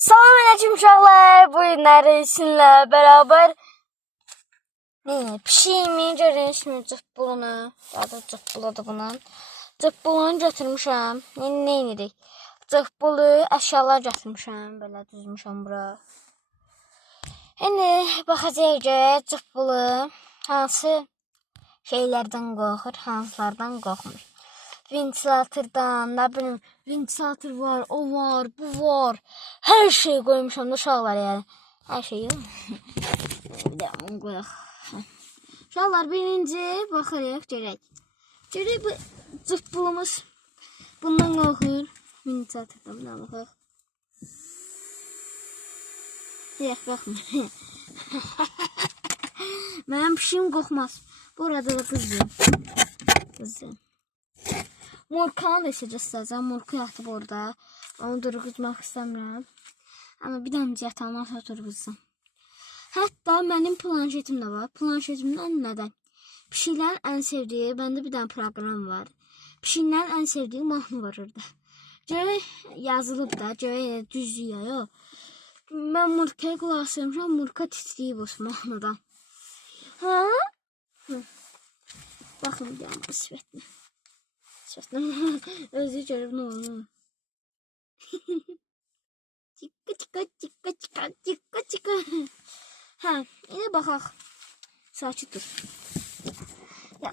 Selamünaleyküm uşaqlar. Bu günləri sizinlə beraber pişiyimi görürsünüz cıppılını. Daha da cıppılıdır bunun. Cıppılını götürmüşəm. Ne edirik? Cıppılı əşyalar götürmüşəm. Belə düzmüşəm bura. Şimdi baxacağıq görək cıppılı hansı şeylərdən qorxur, hansılardan qorxmur. Ventilatordan, ne bileyim, ventilator var, o var, bu var. Her şeyi koymuşam da uşaqlar yani. Her şeyi. Bir de onu koyaq. Uşaqlar birinci baxarıq görək. Görək bu cıppılımız bundan qorxur. Ventilatordan bundan baxaq. Yox, baxmır. Mənim pişiyim qorxmaz. Bu arada da qızım. Morkanı da istəyəcəm. Morku yatıb orada. Onu durğuzmaq istəmirəm. Amma bir dənə yatağından sonra durğuzsam. Hətta mənim planşetim də var. Planşetimdən nədən? Pişiklərin ən sevdiyi, məndə bir dənə proqram var. Pişiklərin ən sevdiyi mahnı var orada. Görək yazılıb da, görək düzdür ya, yox. Mən Murkaya qulaq asırmışam, Murka titriyib o mahnıdan. Ha? Baxın bir dənə sifətinə. Özü görüb ne olur? Çıkka. Ha, yine baxaq. Sakit dur. Ya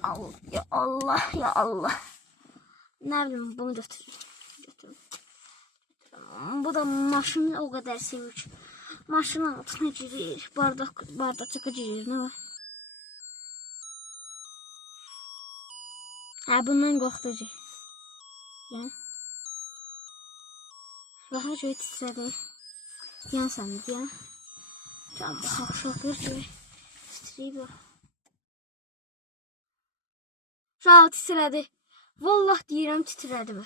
Allah. Ne bileyim bunu götürüm. Bu da maşın o kadar sevmiş. Maşının altına girir. Bardak girir. Ne var? Ha, bundan qorxducu. Ya. Baxa şöyle titrədi. Yan sandı ya. Can baxaq şokur gibi. Titrəyib ya. Şal titrədi. Vallah deyirəm titrədi bu.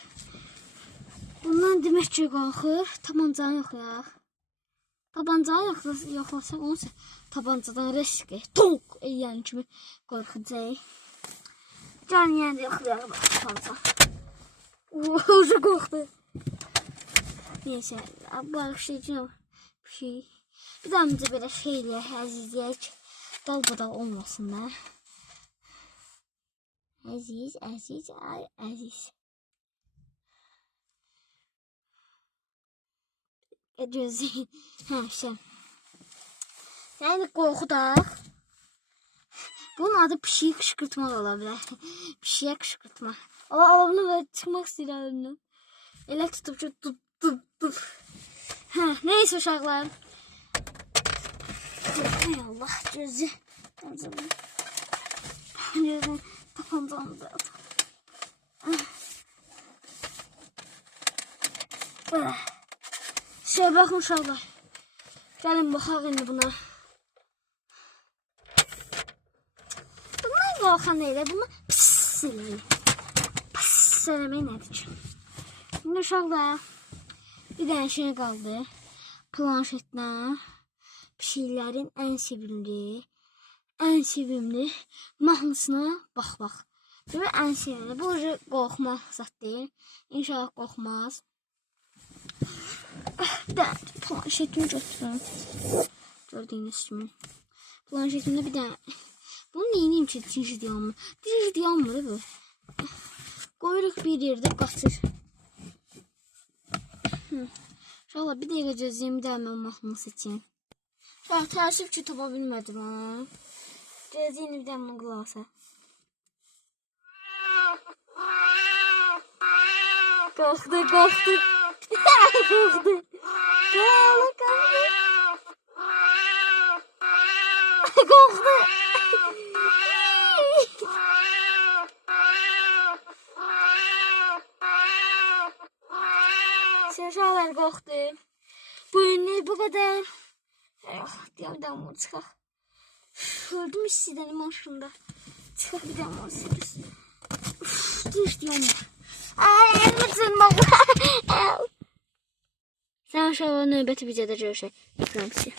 Bundan demək ki qorxur. Tabancanı yoxlayaq. Tabancanı yoxlasaq onsa tabancadan riski. Tonk eləyən kimi qorxacaq. Can yani yoxlayaq baxsansa. Uca qorxdu. Neyse, bağışlayacağım bir şey. Bir daha önce böyle şeyle əzizləyək. Dalbadal olmasın da. Əziz. Gözleyin. Ha şey. Yani qorxudaq. Bunun adı pişiyi kışkırtma olabilir. Pişiye kışkırtma. Onu böyle çıkmak istiyor elimden. Elə tutup tutup. Ha, neyse uşaqlar. Hay Allah gözü. Gözü tapancamızı atalım. Şöyle bakın uşaqlar. Gəlin baxaq indi buna. Bundan qorxan elə, bunu pis eləyin. Pis eləmək nədir ki? Şimdi uşaqlar bir dənə şey qaldı. Planşetlə pişiklərin ən sevimli mahnısına bax. Demək ən sevimli. Bu qorxmaq zat deyil. İnşallah qorxmaz. Bir dənə planşetimi götürürüm. Gördüyünüz kimi. Planşetimdə bir dənə. Bunu neyiniyim ki dinci yanmır. Dinci yanmır bu. Qoyuruq bir yerdə qaçır. İnşallah bir dəqiqə gözləyim, bir daha mən mahnını seçeyim. Təəssüf ki tapa bilmədim ha. Gözləyim bir daha bunu qulaq asaq. Qorxdu. Qorxdu. Qorxdu. Uşaqlar qorxdu. Bu günlük bu qədər. Deyəm onu çıxaq. Gördüm istəyəni maşında. Çıxaq bir dəm onu sürüz. Düş deyəm. Elimi cırmaq. Sən uşaqlar növbəti videoda görüşək. Öpürəm sizi.